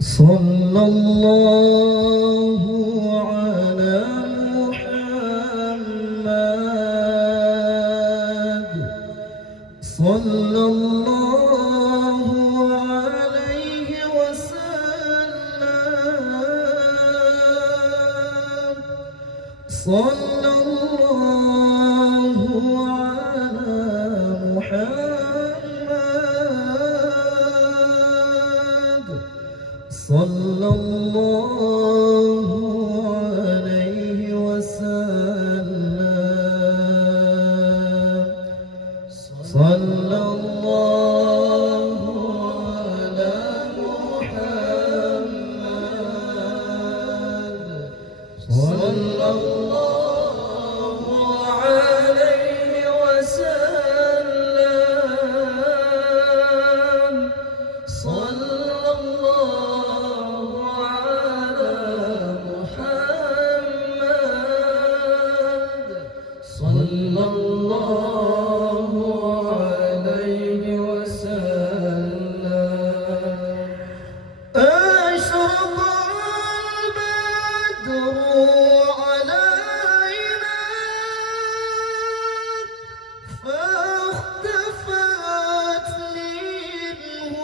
صلى الله على محمد صلى الله عليه وسلم صلى الله على محمد صلى الله عليه وسلم صلى الله على محمد صلى الله عليه وسلم صلى الله على محمد صلى الله عليه وسلم أشرق البدر علينا فاختفت منه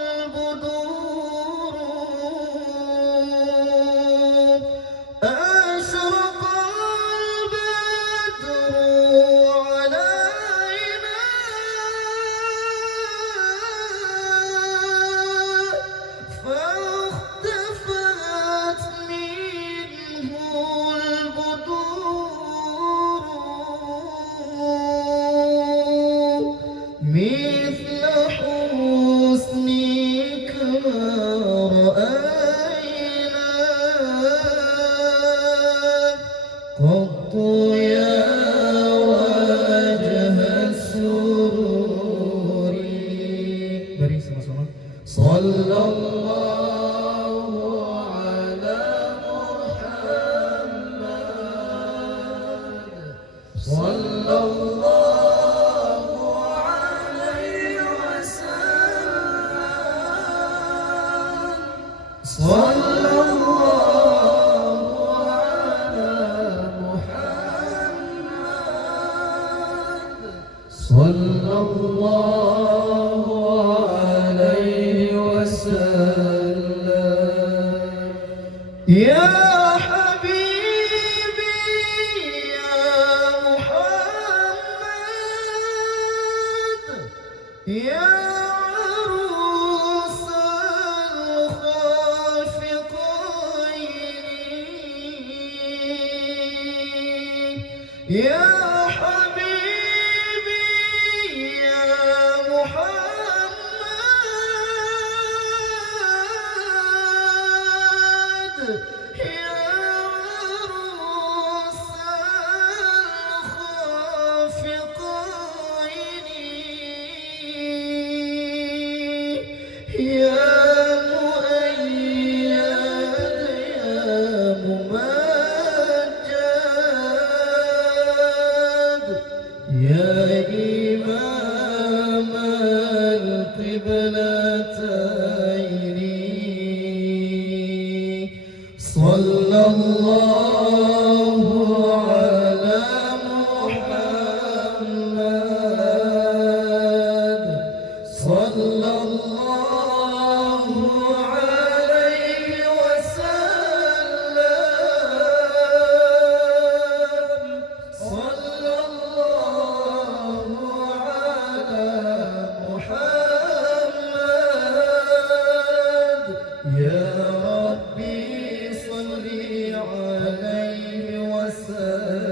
البدور أشرق البدر علينا فاختفت منه البدور مثل حسنك ما رأينا قط يا وجه السرور. Mari sama-sama. صلى الله على محمد صلى الله عليه وسلم صلى الله على محمد صلى الله عليه وسلم يا حبيبي يا محمد يا عروس الخافقين يا حبيبي يا محمد يا عروس الخافقين يا مؤيد يا ممجد يا إمام القبلتين صلى الله على محمد صلى الله عليه وسلم صلى الله على محمد يا ربي صل عليه وسلم